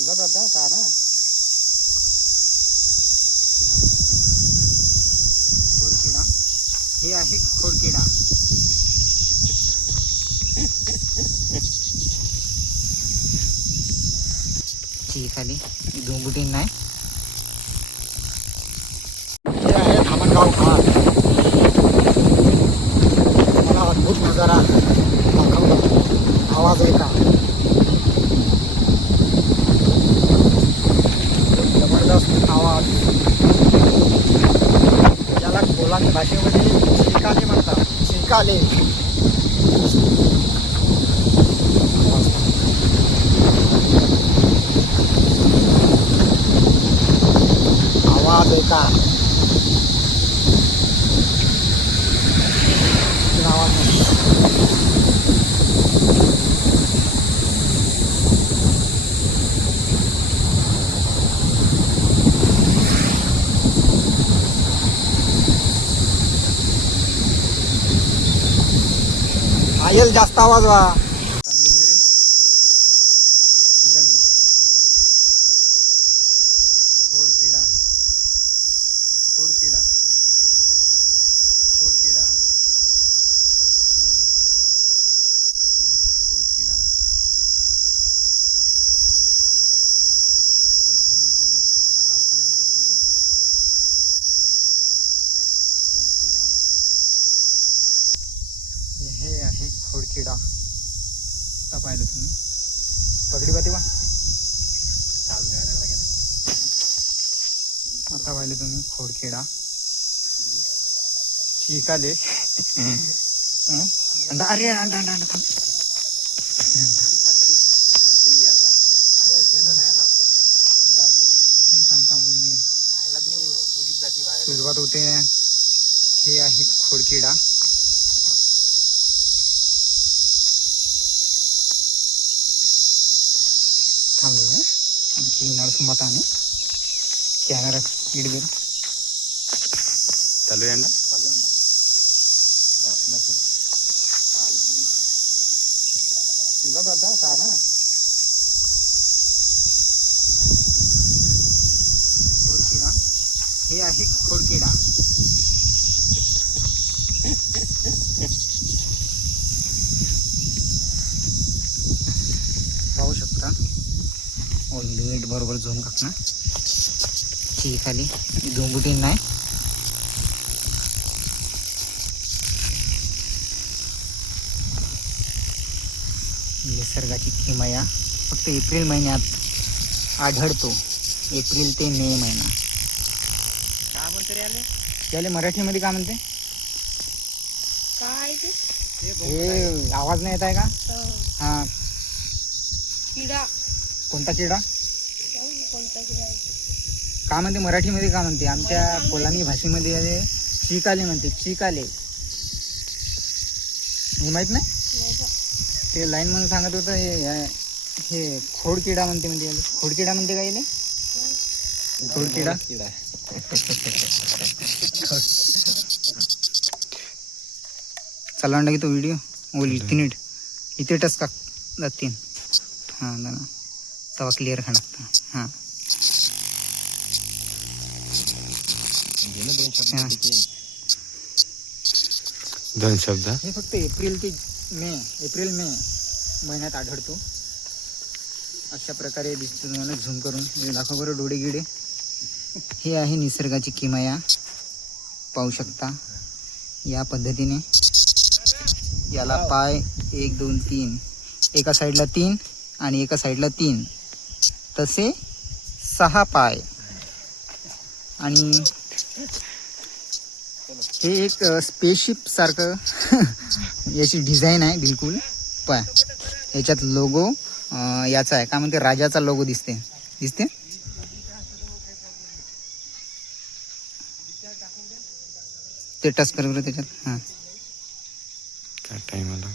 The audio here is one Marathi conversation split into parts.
तुला दादा का ना खोडकिडा हे आहे खोडकिडा. खाली डोंबुटी नाही. हे आहे धामणगाव घाट. मला अद्भुत नजारा दाखवला. आवाज आहे का जबरदस्त आवाज. याला कोलानी भाषेमध्ये चिकाले म्हणतात. चिकाले आवाज आहे का. आवाज आयल जास्त आवाज वा. खोडकिडा खोडकिडा खोडकिडा खोडकिडा खोडकिडा हे आहे खोडकिडा. आता पाहिलं तुम्ही पगडी बाती वा. आता पाहिलं तुम्ही खोडकिडा चिकाले. अरे अंडा अंडा अंडा सुरुवात होते. हे आहे खोडकिडा. थांबलो आणखी नरसुंबात आणि कॅमेरा इडवेल चालू आहे अंडा. दादा का ना खोडकिडा हे आहे खोडकिडा. पाहू शकता नीट बरोबर झोम काक ना. खाली डोंबुटी नाही. निसर्गाची किमया फक्त एप्रिल महिन्यात आढळतो. एप्रिल ते मे महिना. काय म्हणते रे आले त्याला मराठीमध्ये काय म्हणते. काय हे आवाज नाही येत आहे का. हा किडा कोणता किडा कोणता किडा का म्हणते मराठीमध्ये का म्हणते. आमच्या कोलानी भाषेमध्ये याले चिकाले म्हणते. चिकाले हे माहित नाही. ते लाईन म्हणून सांगत होतं. हे खोडकिडा म्हणते. म्हणजे याले खोडकिडा म्हणते का याले. खोडकिडा चालवंडा की तो व्हिडिओ ओली तिनीट इथे टच का जातीन. हां ना तवा क्लिअर खा लागता. हां दोन शब्द. हे फक्त एप्रिल मे महिन्यात आढळतो. अशा प्रकारे दिसतो. तुम्हाला झूम करून दाखव बरं डोळे गिडे. हे आहे निसर्गाची किमया. पाहू शकता या पद्धतीने. याला पाय 1 2 3 एका साईडला 3 आणि एका साईडला 3 तसे 6 पाय. आणि हे एक स्पेसशिप सारखं याची डिझाईन आहे बिलकुल. पाय याच्यात लोगो याचा आहे. काय म्हणते राजाचा लोगो दिसते. ते टच कर बरं त्याच्यात. हां त्या टायमाला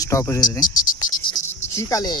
स्टॉप होते ते. चिकाले